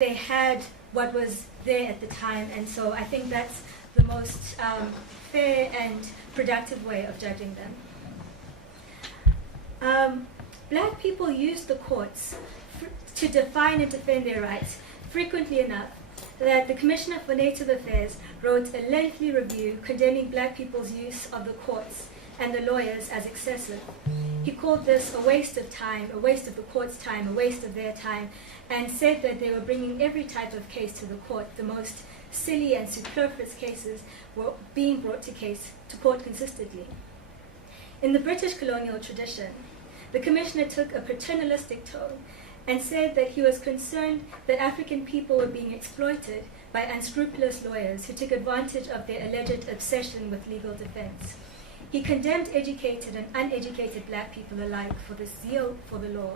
they had what was there at the time, and so I think that's the most fair and productive way of judging them. Black people used the courts to define and defend their rights frequently enough that the Commissioner for Native Affairs wrote a lengthy review condemning black people's use of the courts and the lawyers as excessive. He called this a waste of time, a waste of the court's time, a waste of their time, and said that they were bringing every type of case to the court. The most silly and superfluous cases were being brought to court consistently. In the British colonial tradition, the Commissioner took a paternalistic tone and said that he was concerned that African people were being exploited by unscrupulous lawyers who took advantage of their alleged obsession with legal defense. He condemned educated and uneducated black people alike for the zeal for the law,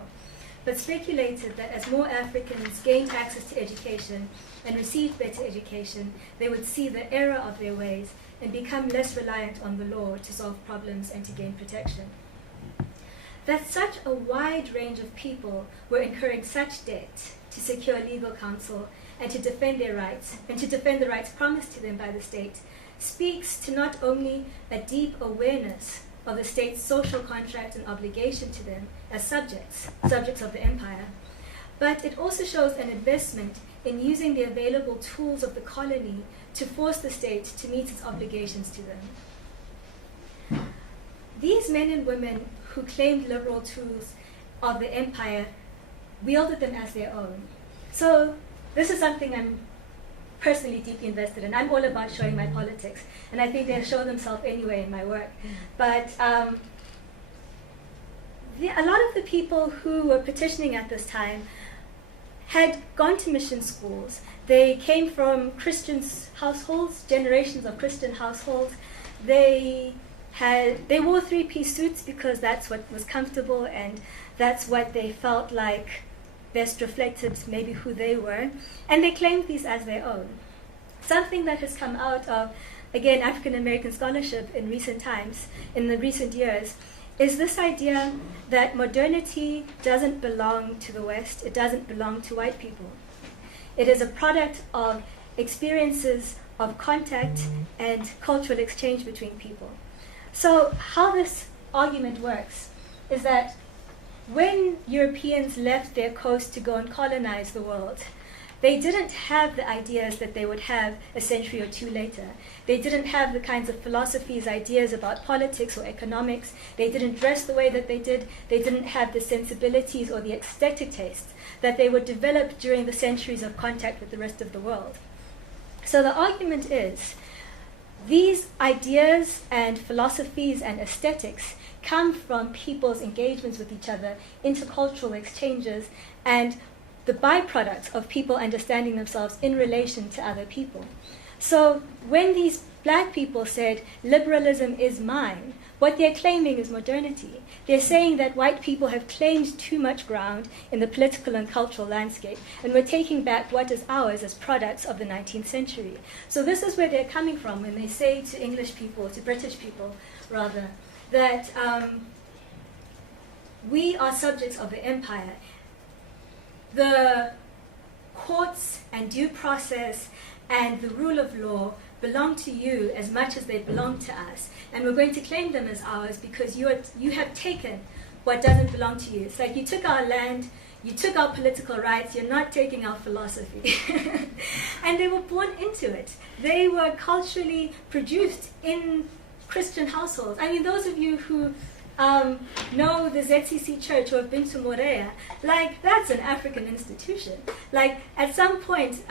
but speculated that as more Africans gained access to education and received better education, they would see the error of their ways and become less reliant on the law to solve problems and to gain protection. That such a wide range of people were incurring such debt to secure legal counsel and to defend their rights, and to defend the rights promised to them by the state, speaks to not only a deep awareness of the state's social contract and obligation to them as subjects of the empire, but it also shows an investment in using the available tools of the colony to force the state to meet its obligations to them. These men and women who claimed liberal tools of the empire wielded them as their own. So this is something I'm personally deeply invested in. I'm all about showing my politics, and I think they'll show themselves anyway in my work. But a lot of the people who were petitioning at this time had gone to mission schools. They came from Christian households, generations of Christian households. They wore three-piece suits because that's what was comfortable and that's what they felt like best reflected maybe who they were, and they claimed these as their own. Something that has come out of, again, African American scholarship in recent times, in the recent years, is this idea that modernity doesn't belong to the West, it doesn't belong to white people. It is a product of experiences of contact and cultural exchange between people. So how this argument works is that when Europeans left their coast to go and colonize the world, they didn't have the ideas that they would have a century or two later. They didn't have the kinds of philosophies, ideas about politics or economics. They didn't dress the way that they did. They didn't have the sensibilities or the aesthetic tastes that they would develop during the centuries of contact with the rest of the world. So the argument is, these ideas and philosophies and aesthetics come from people's engagements with each other, intercultural exchanges, and the byproducts of people understanding themselves in relation to other people. So when these black people said, liberalism is mine, what they're claiming is modernity. They're saying that white people have claimed too much ground in the political and cultural landscape, and we're taking back what is ours as products of the 19th century. So this is where they're coming from when they say to English people, to British people rather, that we are subjects of the empire. The courts and due process and the rule of law belong to you as much as they belong to us. And we're going to claim them as ours because you have taken what doesn't belong to you. It's like you took our land, you took our political rights, you're not taking our philosophy. And they were born into it. They were culturally produced in Christian households. I mean, those of you who know the ZCC Church or have been to Morea, like, that's an African institution. Like, at some point,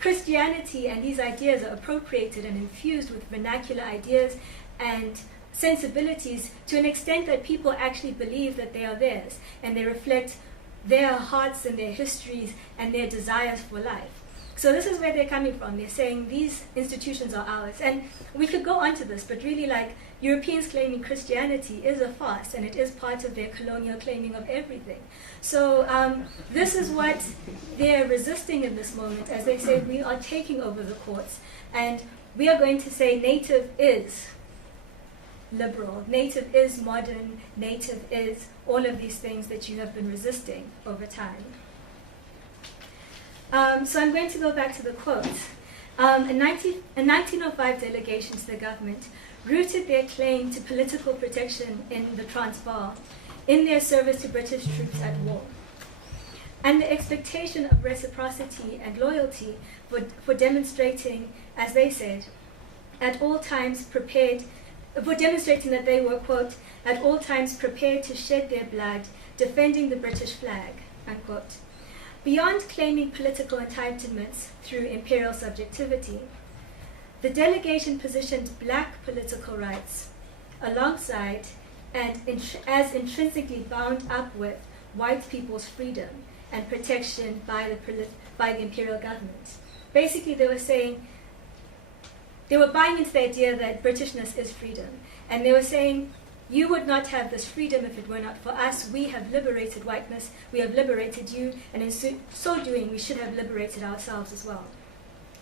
Christianity and these ideas are appropriated and infused with vernacular ideas and sensibilities to an extent that people actually believe that they are theirs, and they reflect their hearts and their histories and their desires for life. So this is where they're coming from. They're saying these institutions are ours. And we could go on to this, but really, like, Europeans claiming Christianity is a farce, and it is part of their colonial claiming of everything. So this is what they're resisting in this moment, as they say, we are taking over the courts, and we are going to say native is liberal, native is modern, native is all of these things that you have been resisting over time. So I'm going to go back to the quote. A 1905 delegation to the government rooted their claim to political protection in the Transvaal in their service to British troops at war, and the expectation of reciprocity and loyalty for demonstrating, as they said, at all times prepared, for demonstrating that they were, quote, at all times prepared to shed their blood defending the British flag, unquote. Beyond claiming political entitlements through imperial subjectivity, the delegation positioned black political rights alongside and as intrinsically bound up with white people's freedom and protection by the imperial government. Basically, they were saying, they were buying into the idea that Britishness is freedom, and they were saying, you would not have this freedom if it were not for us. We have liberated whiteness, we have liberated you, and in so doing, we should have liberated ourselves as well.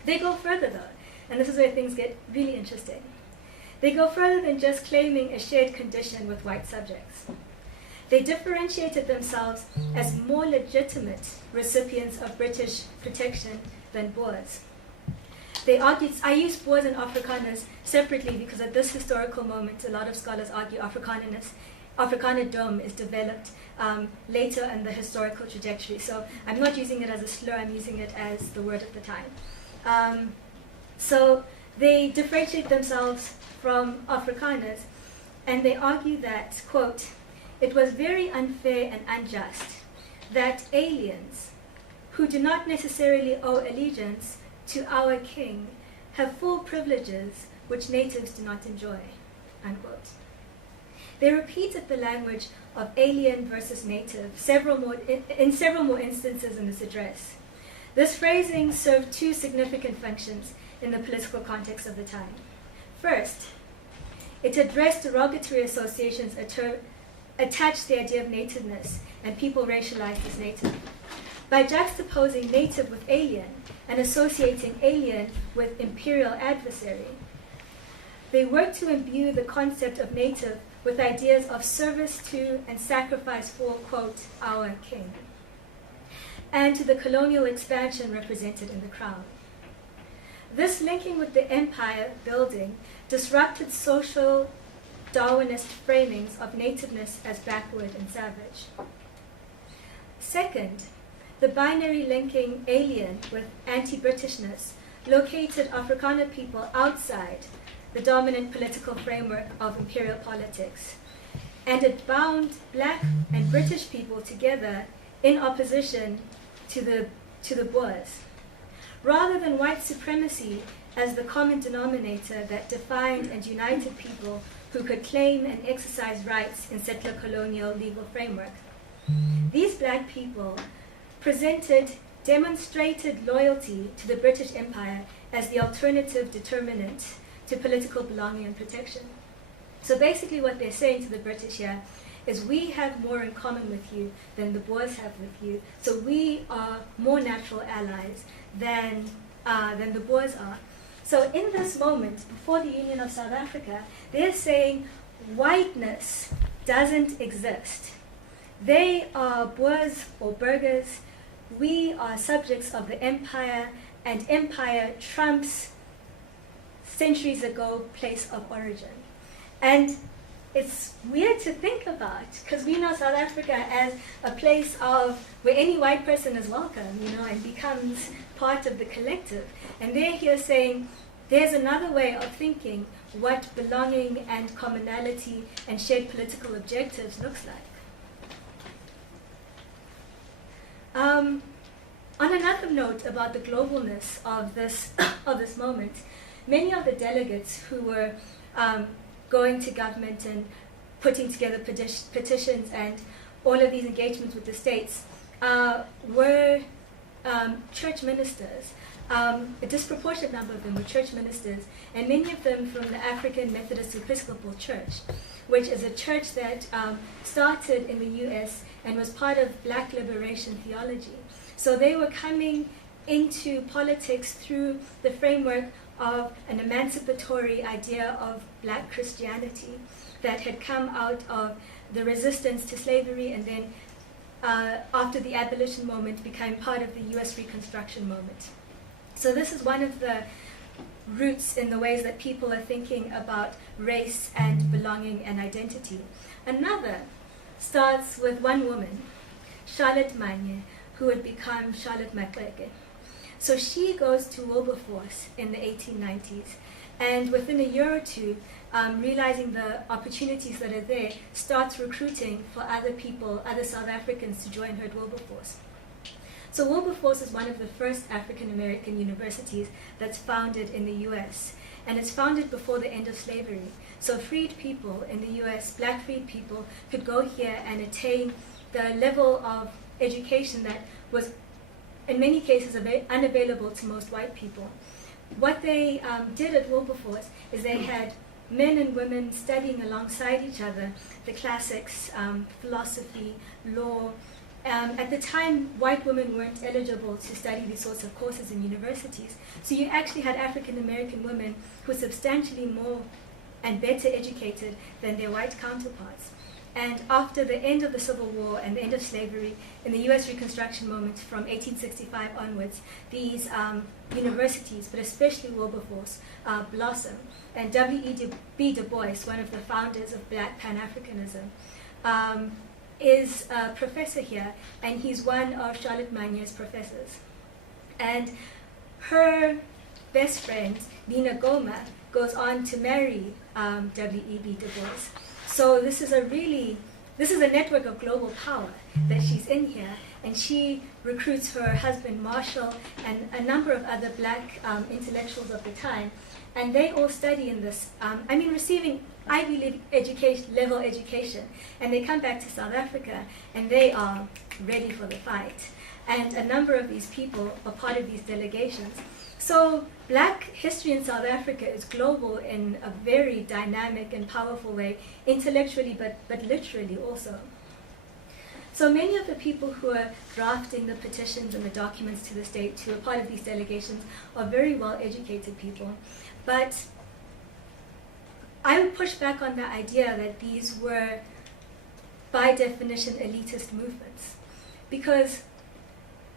They go further though, and this is where things get really interesting. They go further than just claiming a shared condition with white subjects. They differentiated themselves as more legitimate recipients of British protection than Boers. They argued, I use Boers and Afrikaners separately because at this historical moment, a lot of scholars argue Afrikanerdom is developed later in the historical trajectory. So I'm not using it as a slur, I'm using it as the word of the time. So they differentiate themselves from Afrikaners, and they argue that, quote, it was very unfair and unjust that aliens who do not necessarily owe allegiance to our king have full privileges which natives do not enjoy, unquote. They repeated the language of alien versus native in several more instances in this address. This phrasing served two significant functions in the political context of the time. First, it addressed derogatory associations attached to the idea of nativeness and people racialized as native. By juxtaposing native with alien and associating alien with imperial adversary, they worked to imbue the concept of native with ideas of service to and sacrifice for, quote, our king, and to the colonial expansion represented in the crown. This linking with the empire building disrupted social Darwinist framings of nativeness as backward and savage. Second, the binary linking alien with anti-Britishness located Afrikaner people outside the dominant political framework of imperial politics, and it bound black and British people together in opposition to the Boers. Rather than white supremacy as the common denominator that defined and united people who could claim and exercise rights in settler colonial legal framework, these black people demonstrated loyalty to the British Empire as the alternative determinant to political belonging and protection. So basically what they're saying to the British here is we have more in common with you than the Boers have with you, so we are more natural allies than the Boers are. So in this moment, before the Union of South Africa, they're saying whiteness doesn't exist. They are Boers or burghers. We are subjects of the empire, and empire trumps centuries ago place of origin. And it's weird to think about, because we know South Africa as a place of where any white person is welcome, and becomes part of the collective. And they're here saying there's another way of thinking what belonging and commonality and shared political objectives looks like. On another note about the globalness of this moment, many of the delegates who were going to government and putting together petitions and all of these engagements with the states were church ministers. A disproportionate number of them were church ministers, and many of them from the African Methodist Episcopal Church, which is a church that started in the US and was part of black liberation theology. So they were coming into politics through the framework of an emancipatory idea of black Christianity that had come out of the resistance to slavery and then after the abolition movement became part of the US Reconstruction movement. So this is one of the roots in the ways that people are thinking about race and belonging and identity. Another starts with one woman, Charlotte Manye, who would become Charlotte Maxeke. So she goes to Wilberforce in the 1890s, and within a year or two, realizing the opportunities that are there, starts recruiting for other people, other South Africans to join her at Wilberforce. So Wilberforce is one of the first African American universities that's founded in the US, and it's founded before the end of slavery. So freed people in the US, black freed people, could go here and attain the level of education that was in many cases unavailable to most white people. What they did at Wilberforce is they had men and women studying alongside each other the classics, philosophy, law. At the time, white women weren't eligible to study these sorts of courses in universities. So you actually had African American women who were substantially more and better educated than their white counterparts. And after the end of the Civil War and the end of slavery, in the US Reconstruction movement from 1865 onwards, these universities, but especially Wilberforce, blossom. And W.E.B. Du Bois, one of the founders of Black Pan-Africanism, is a professor here, and he's one of Charlotte Manye's professors. And her best friend, Nina Goma, goes on to marry W.E.B. Du Bois. So this is a network of global power that she's in here, and she recruits her husband Marshall and a number of other black intellectuals of the time, and they all study in this, receiving Ivy League level education, and they come back to South Africa and they are ready for the fight. And a number of these people are part of these delegations. So black history in South Africa is global in a very dynamic and powerful way, intellectually but literally also. So many of the people who are drafting the petitions and the documents to the state who are part of these delegations are very well educated people. But I would push back on the idea that these were by definition elitist movements, because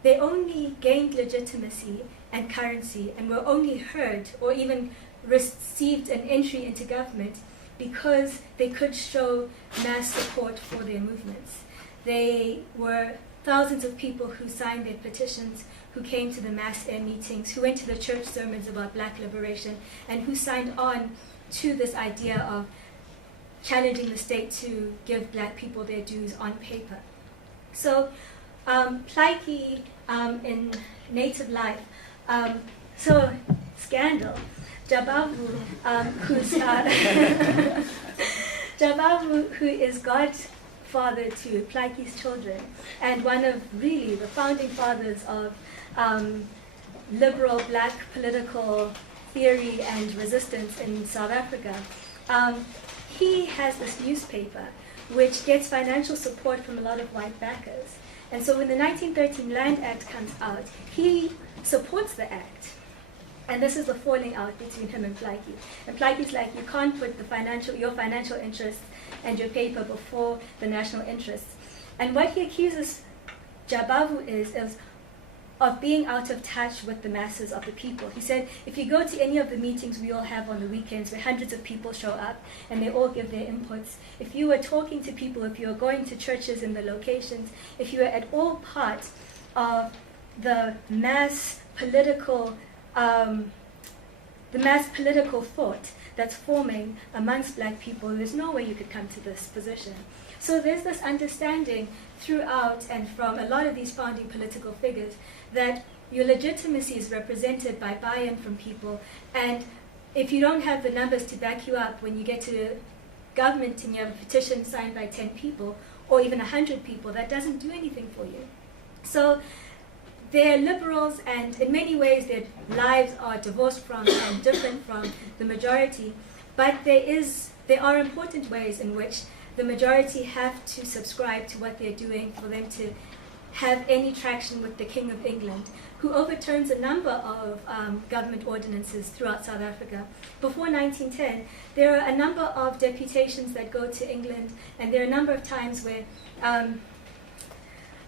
they only gained legitimacy and currency and were only heard or even received an entry into government because they could show mass support for their movements. They were thousands of people who signed their petitions, who came to the mass air meetings, who went to the church sermons about black liberation, and who signed on to this idea of challenging the state to give black people their dues on paper. So Plaiki in Native Life, so scandal, Jabavu, Jabavu, who is godfather to Plaiki's children, and one of really the founding fathers of liberal black political theory and resistance in South Africa. He has this newspaper which gets financial support from a lot of white backers. And so when the 1913 Land Act comes out, he supports the act. And this is the falling out between him and Plaiki. And Plaiki's like, you can't put your financial interests and your paper before the national interests. And what he accuses Jabavu is of being out of touch with the masses of the people. He said, if you go to any of the meetings we all have on the weekends where hundreds of people show up and they all give their inputs, if you were talking to people, if you were going to churches in the locations, if you were at all part of the mass political thought that's forming amongst black people, there's no way you could come to this position. So there's this understanding throughout and from a lot of these founding political figures that your legitimacy is represented by buy-in from people, and if you don't have the numbers to back you up when you get to government and you have a petition signed by 10 people or even 100 people, that doesn't do anything for you. So they're liberals, and in many ways their lives are divorced from and different from the majority, but there are important ways in which the majority have to subscribe to what they're doing for them to have any traction with the King of England, who overturns a number of government ordinances throughout South Africa. Before 1910, there are a number of deputations that go to England, and there are a number of times where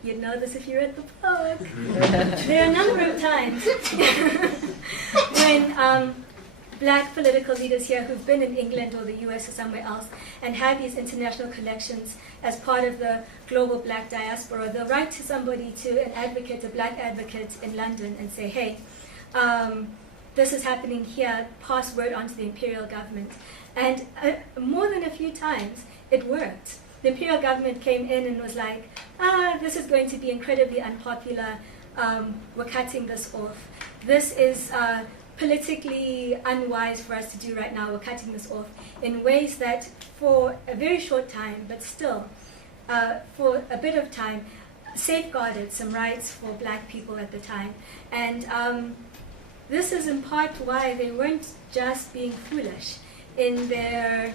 You'd know this if you read the book. There are a number of times when black political leaders here who've been in England or the US or somewhere else and have these international collections as part of the global black diaspora, they'll write to somebody, to an advocate, a black advocate in London, and say, hey, this is happening here, pass word on to the imperial government. And more than a few times, it worked. The imperial government came in and was like, this is going to be incredibly unpopular, we're cutting this off. This is politically unwise for us to do right now, we're cutting this off, in ways that for a very short time, but still, for a bit of time, safeguarded some rights for black people at the time. And this is in part why they weren't just being foolish in their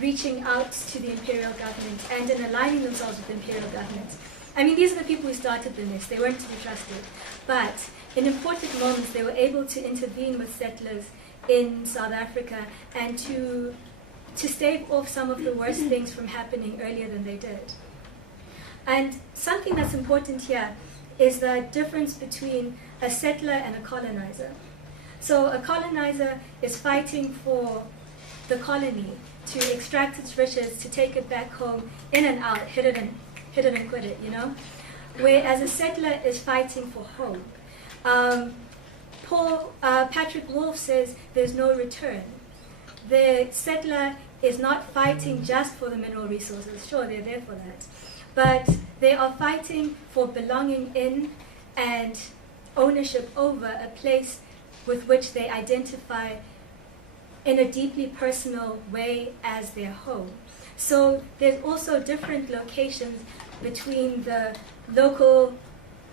reaching out to the imperial government and in aligning themselves with the imperial government. I mean, these are the people who started the mess. They weren't to be trusted. But in important moments, they were able to intervene with settlers in South Africa and to stave off some of the worst things from happening earlier than they did. And something that's important here is the difference between a settler and a colonizer. So a colonizer is fighting for the colony to extract its riches, to take it back home, in and out, hit it and quit it, you know? Whereas a settler is fighting for home. Patrick Wolf says there's no return. The settler is not fighting just for the mineral resources. Sure, they're there for that. But they are fighting for belonging in and ownership over a place with which they identify in a deeply personal way as their home. So there's also different locations between the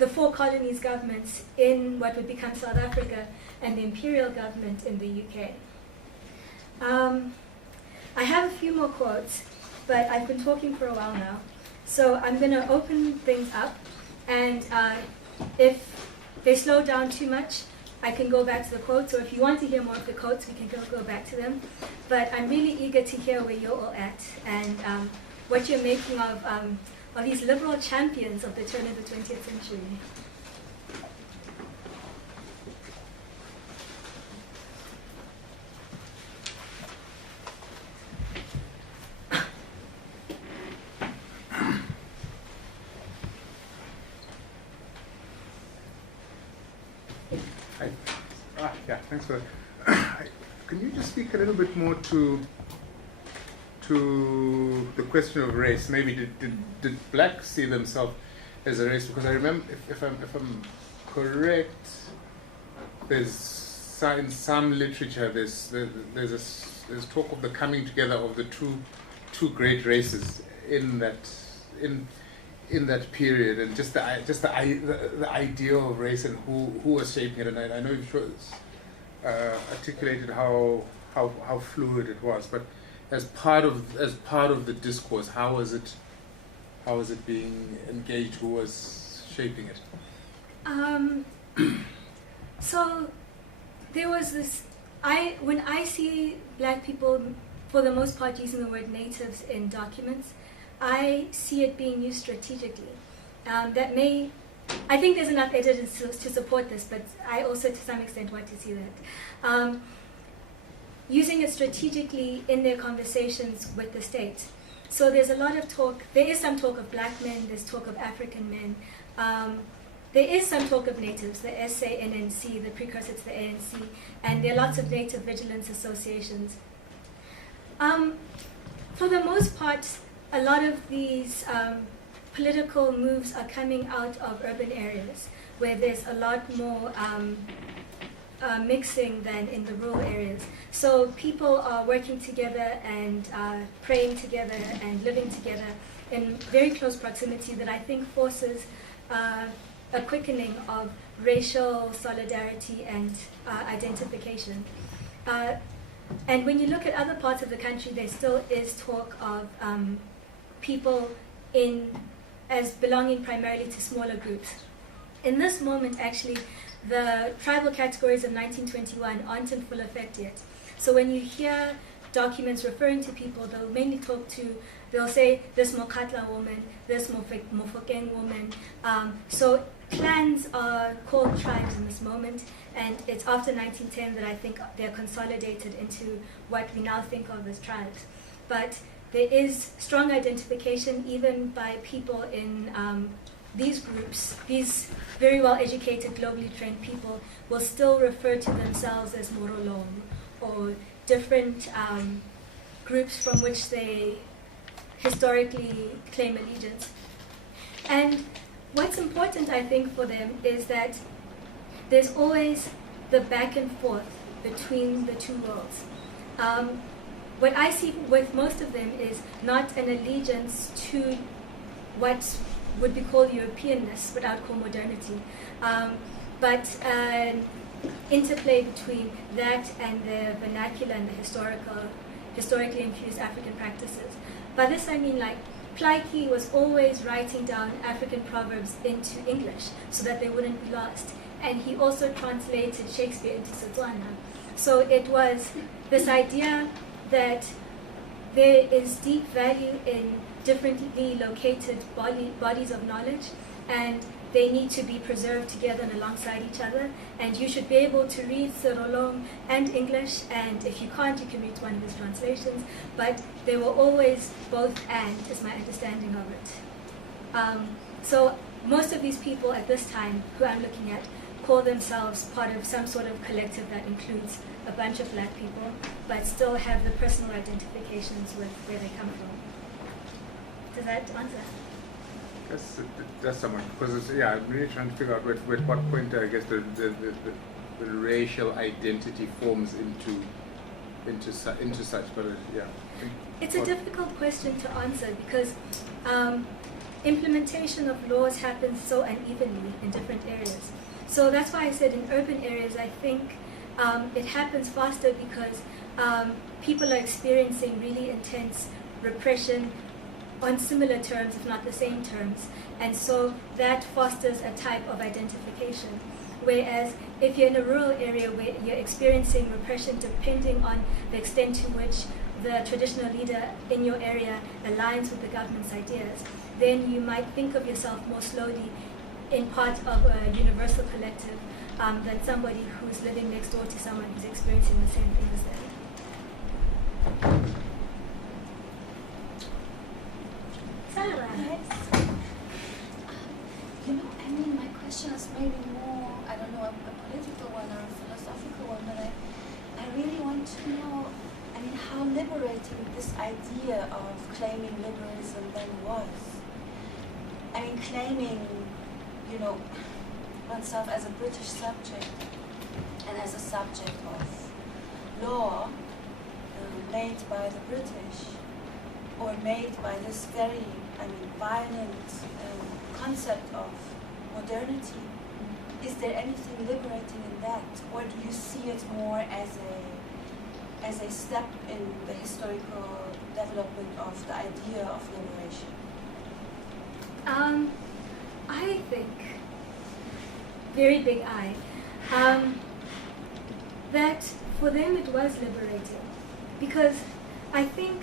four colonies governments in what would become South Africa and the imperial government in the UK. I have a few more quotes, but I've been talking for a while now. So I'm going to open things up, and if they slow down too much, I can go back to the quotes, or if you want to hear more of the quotes, we can go back to them. But I'm really eager to hear where you're all at and what you're making of these liberal champions of the turn of the 20th century. Yeah, thanks for that. Can you just speak a little bit more to the question of race? Maybe did blacks see themselves as a race? Because I remember, if I'm correct, there's in some literature there's talk of the coming together of the two great races in that period, and just the idea of race and who was shaping it. And I know you've articulated how fluid it was, but as part of the discourse, how was it being engaged? Who was shaping it? So there was this. When I see black people, for the most part, using the word natives in documents, I see it being used strategically. I think there's enough evidence to support this, but I also, to some extent, want to see that. Using it strategically in their conversations with the state. So there's a lot of talk, there is some talk of black men, there's talk of African men, there is some talk of natives, the SANNC, the precursor to the ANC, and there are lots of native vigilance associations. For the most part, a lot of these political moves are coming out of urban areas where there's a lot more mixing than in the rural areas. So people are working together and praying together and living together in very close proximity that I think forces a quickening of racial solidarity and identification. And when you look at other parts of the country, there still is talk of people as belonging primarily to smaller groups. In this moment, actually, the tribal categories of 1921 aren't in full effect yet. So when you hear documents referring to people, they'll mainly talk to they'll say this Mokatla woman, this Mofokeng woman. So clans are called tribes in this moment, and it's after 1910 that I think they're consolidated into what we now think of as tribes. But there is strong identification even by people in these groups. These very well-educated, globally trained people will still refer to themselves as Morolong or different groups from which they historically claim allegiance. And what's important, I think, for them is that there's always the back and forth between the two worlds. What I see with most of them is not an allegiance to what would be called Europeanness, what I would call modernity, but an interplay between that and the vernacular and the historically infused African practices. By this I mean, like, Plaiki was always writing down African proverbs into English so that they wouldn't be lost. And he also translated Shakespeare into Setswana. So it was this idea that there is deep value in differently located bodies of knowledge, and they need to be preserved together and alongside each other. And you should be able to read Serolong and English, and if you can't, you can read one of his translations. But they were always both and, is my understanding of it. So most of these people at this time, who I'm looking at, call themselves part of some sort of collective that includes a bunch of black people, but still have the personal identifications with where they come from. Does that answer? That's somewhat, because I'm really trying to figure out at what point I guess the racial identity forms into such. But it's a difficult question to answer because implementation of laws happens so unevenly in different areas. So that's why I said in urban areas, I think it happens faster because people are experiencing really intense repression on similar terms, if not the same terms. And so that fosters a type of identification. Whereas if you're in a rural area where you're experiencing repression depending on the extent to which the traditional leader in your area aligns with the government's ideas, then you might think of yourself more slowly in part of a universal collective than somebody who's living next door to someone who's experiencing the same thing as them. Sarah. Yes. My question is maybe more, I don't know, a political one or a philosophical one, but I really want to know, how liberating this idea of claiming liberalism then was. Claiming, oneself as a British subject and as a subject of law made by the British, or made by this very, violent concept of modernity. Is there anything liberating in that, or do you see it more as a step in the historical development of the idea of liberation? I think, very big I, that for them it was liberating, because I think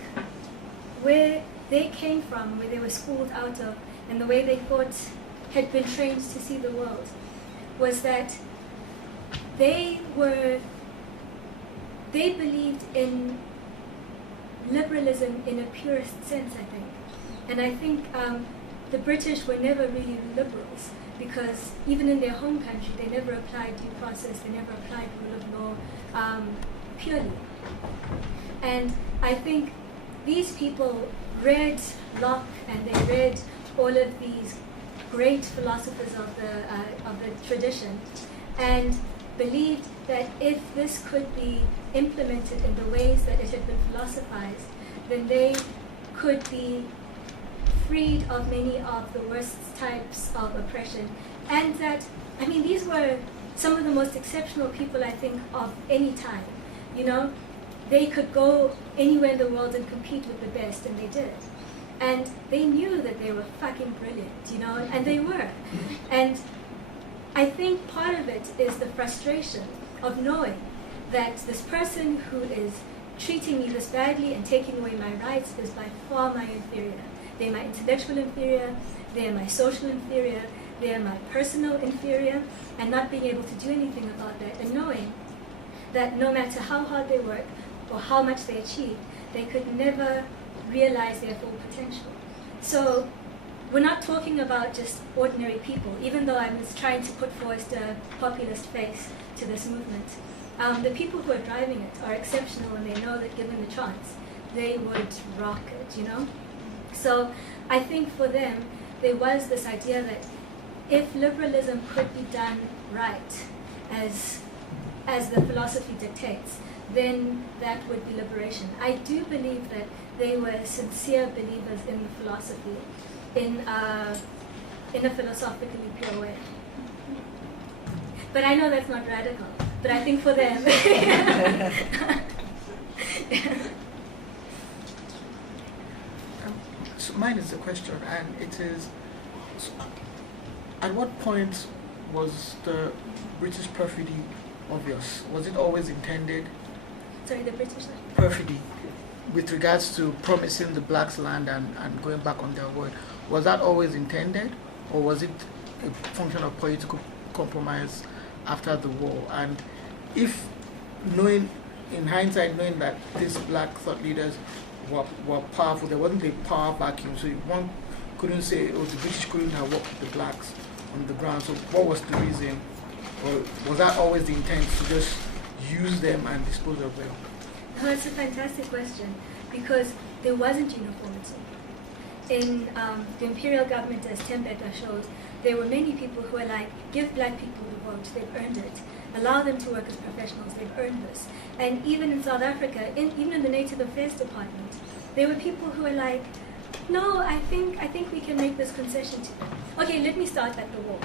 where they came from, where they were schooled out of, and the way they thought had been trained to see the world, was that they believed in liberalism in a purest sense, I think. And I think the British were never really liberals, because even in their home country, they never applied due process, they never applied rule of law purely. And I think these people read Locke and they read all of these great philosophers of the tradition, and believed that if this could be implemented in the ways that it had been philosophized, then they could be freed of many of the worst types of oppression. And that, these were some of the most exceptional people, I think, of any time. They could go anywhere in the world and compete with the best, and they did. And they knew that they were fucking brilliant, and they were. And I think part of it is the frustration of knowing that this person who is treating me this badly and taking away my rights is by far my inferior. They're my intellectual inferior, they're my social inferior, they're my personal inferior, and not being able to do anything about that, and knowing that no matter how hard they work or how much they achieve, they could never realize their full potential. So we're not talking about just ordinary people, even though I was trying to put forth a populist face to this movement. The people who are driving it are exceptional, and they know that given the chance, they would rock it, you know? So I think for them, there was this idea that if liberalism could be done right, as the philosophy dictates, then that would be liberation. I do believe that they were sincere believers in the philosophy, in a philosophically pure way. But I know that's not radical, but I think for them. So mine is a question, and it is, so at what point was the British perfidy obvious? Was it always intended? Sorry, the British? Perfidy, with regards to promising the blacks land and going back on their word. Was that always intended, or was it a function of political compromise after the war? And if, knowing, in hindsight, knowing that these black thought leaders were powerful, there wasn't a power vacuum, so one couldn't say, oh, the British couldn't have worked with the blacks on the ground. So what was the reason? Or was that always the intent, to just use them and dispose of them? No, that's a fantastic question, because there wasn't uniformity. In the imperial government, as Thipe shows, there were many people who were like, give black people the vote, they've earned it. Allow them to work as professionals, they've earned this. And even in South Africa, even in the Native Affairs Department, there were people who were like, no, I think we can make this concession to them. Okay, let me start at the war.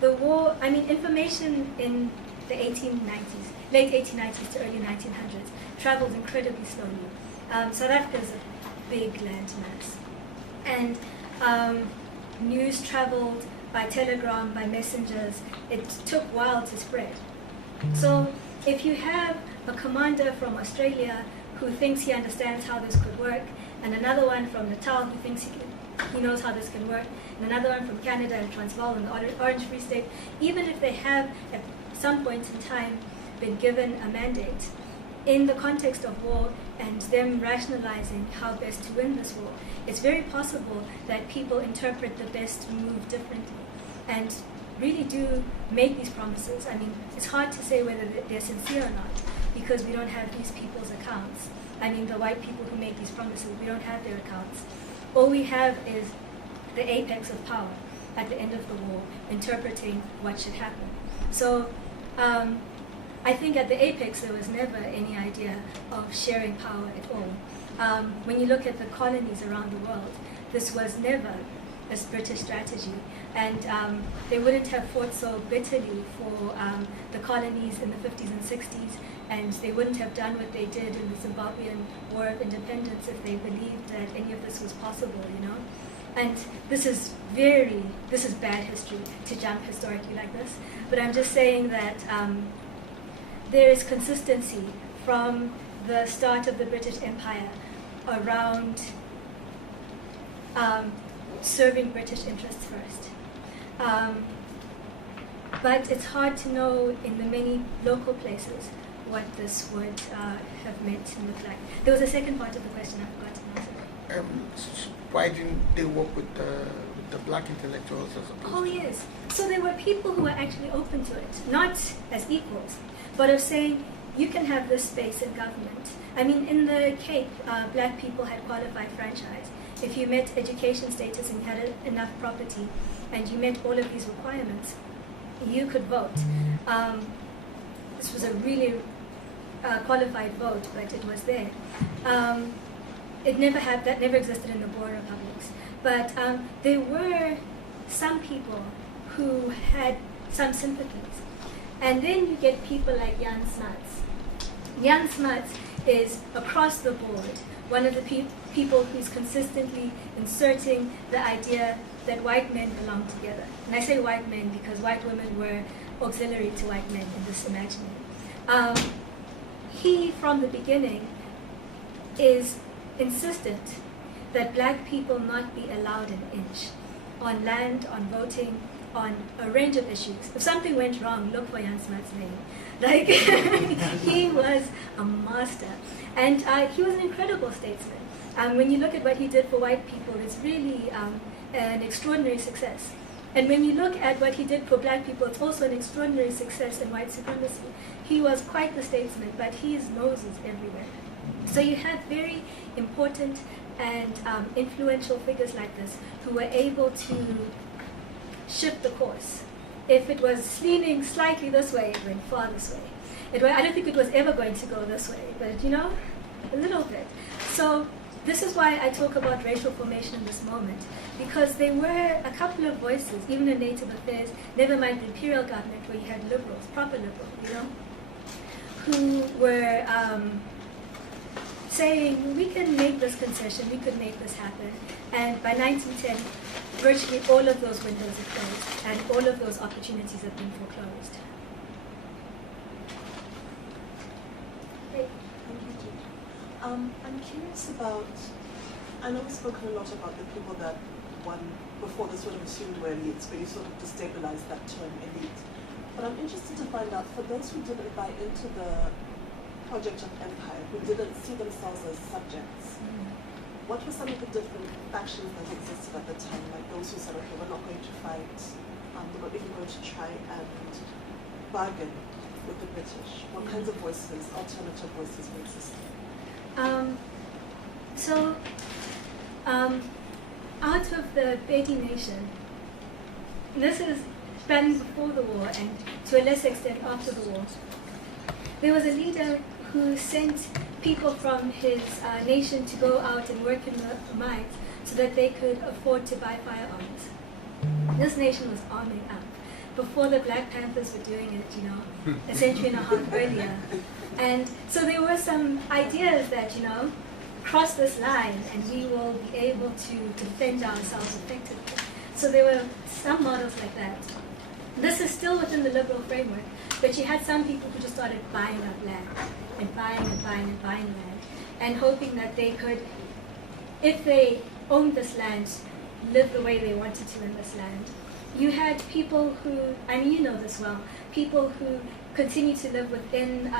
The war, I mean, information in the 1890s, late 1890s to early 1900s, traveled incredibly slowly. South Africa is a big landmass. And news traveled by telegram, by messengers. It took a while to spread. So if you have a commander from Australia who thinks he understands how this could work, and another one from Natal who thinks he knows how this can work, and another one from Canada and Transvaal and the Orange Free State, even if they have at some point in time been given a mandate, in the context of war and them rationalizing how best to win this war, it's very possible that people interpret the best move differently and really do make these promises. I mean, it's hard to say whether they're sincere or not, because we don't have these people's accounts. I mean, the white people who make these promises, we don't have their accounts. All we have is the apex of power at the end of the war, interpreting what should happen. So I think at the apex there was never any idea of sharing power at all. When you look at the colonies around the world, this was never a British strategy. And they wouldn't have fought so bitterly for the colonies in the 50s and 60s, and they wouldn't have done what they did in the Zimbabwean War of Independence if they believed that any of this was possible, you know? And this is bad history to jump historically like this, but I'm just saying that there is consistency from the start of the British Empire around serving British interests first. But it's hard to know in the many local places what this would have meant and look like. There was a second part of the question I forgot to answer. Why didn't they work with the black intellectuals as opposed Oh, yes. So there were people who were actually open to it, not as equals, but of saying, you can have this space in government. I mean, in the Cape, black people had qualified franchise. If you met education status and you had enough property and you met all of these requirements, you could vote. This was a really qualified vote, but it was there. That never existed in the Boer republics. But there were some people who had some sympathies. And then you get people like Jan Smuts. Jan Smuts is across the board one of the people who's consistently inserting the idea that white men belong together. And I say white men because white women were auxiliary to white men in this imaginary. He, from the beginning, is insistent that black people not be allowed an inch on land, on voting, on a range of issues. If something went wrong, look for Jan Smuts' name. Like, he was a master. And he was an incredible statesman. When you look at what he did for white people, it's really an extraordinary success. And when you look at what he did for black people, it's also an extraordinary success in white supremacy. He was quite the statesman, but his nose is everywhere. So you have very important and influential figures like this who were able to shift the course. If it was leaning slightly this way, it went far this way. I don't think it was ever going to go this way, but you know, a little bit. So this is why I talk about racial formation in this moment, because there were a couple of voices, even in Native Affairs, never mind the imperial government, where you had liberals, proper liberals, you know, who were saying, we can make this concession, we could make this happen. And by 1910, virtually all of those windows are closed, and all of those opportunities have been foreclosed. Thank you, Judy. I'm curious about, I know we've spoken a lot about the people that one, before this would have assumed were elites, but you sort of destabilized that term elite. But I'm interested to find out, for those who didn't buy into the project of empire, who didn't see themselves as subjects, what were some of the different factions that existed at the time? Like those who said, okay, we're not going to fight, we're not even going to try and bargain with the British. What kinds of voices, alternative voices were existing? Out of the Bedi Nation, this is spanning before the war and to a lesser extent after the war, there was a leader who sent people from his nation to go out and work in the mines so that they could afford to buy firearms. This nation was arming up before the Black Panthers were doing it, you know, a century and a half earlier. And so there were some ideas that, you know, cross this line and we will be able to defend ourselves effectively. So there were some models like that. This is still within the liberal framework, but you had some people who just started buying up land and buying and buying and buying land and hoping that they could, if they owned this land, live the way they wanted to in this land. You had people who, I mean, you know this well, people who continue to live within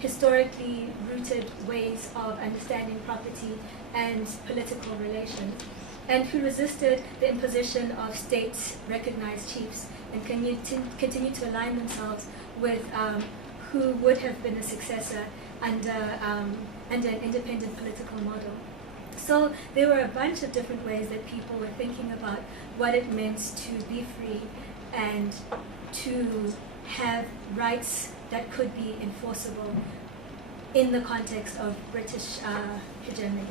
historically rooted ways of understanding property and political relations, and who resisted the imposition of state-recognized chiefs and continue to align themselves with who would have been a successor under an independent political model. So there were a bunch of different ways that people were thinking about what it meant to be free and to have rights that could be enforceable in the context of British hegemony.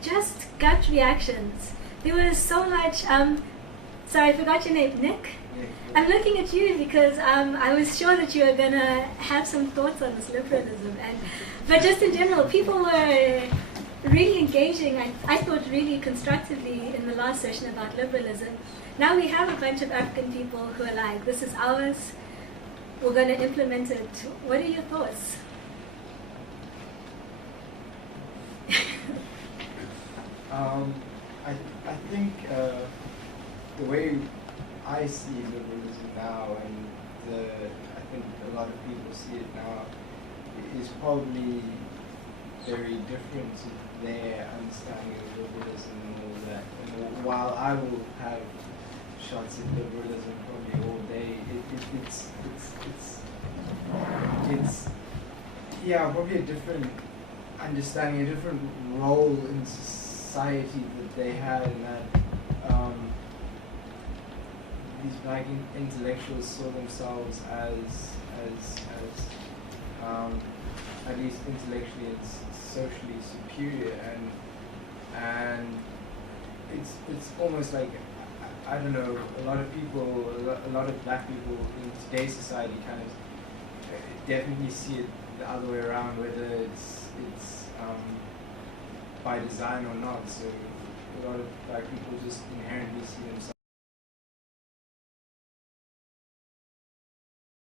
Just gut reactions. There was so much, sorry, I forgot your name, Nick? I'm looking at you because I was sure that you were going to have some thoughts on this liberalism. But just in general, people were really engaging, I thought really constructively in the last session about liberalism. Now we have a bunch of African people who are like, this is ours, we're going to implement it. What are your thoughts? I think the way I see liberalism now, and I think a lot of people see it now, is probably very different to their understanding of liberalism and all that. And while I will have shots at liberalism probably all day, it's yeah, probably a different understanding, a different role in society that they had, and that these black intellectuals saw themselves as at least intellectually and socially superior, and it's almost like, I don't know, a lot of black people in today's society kind of definitely see it the other way around, whether it's by design or not. So a lot of black people just inherently see themselves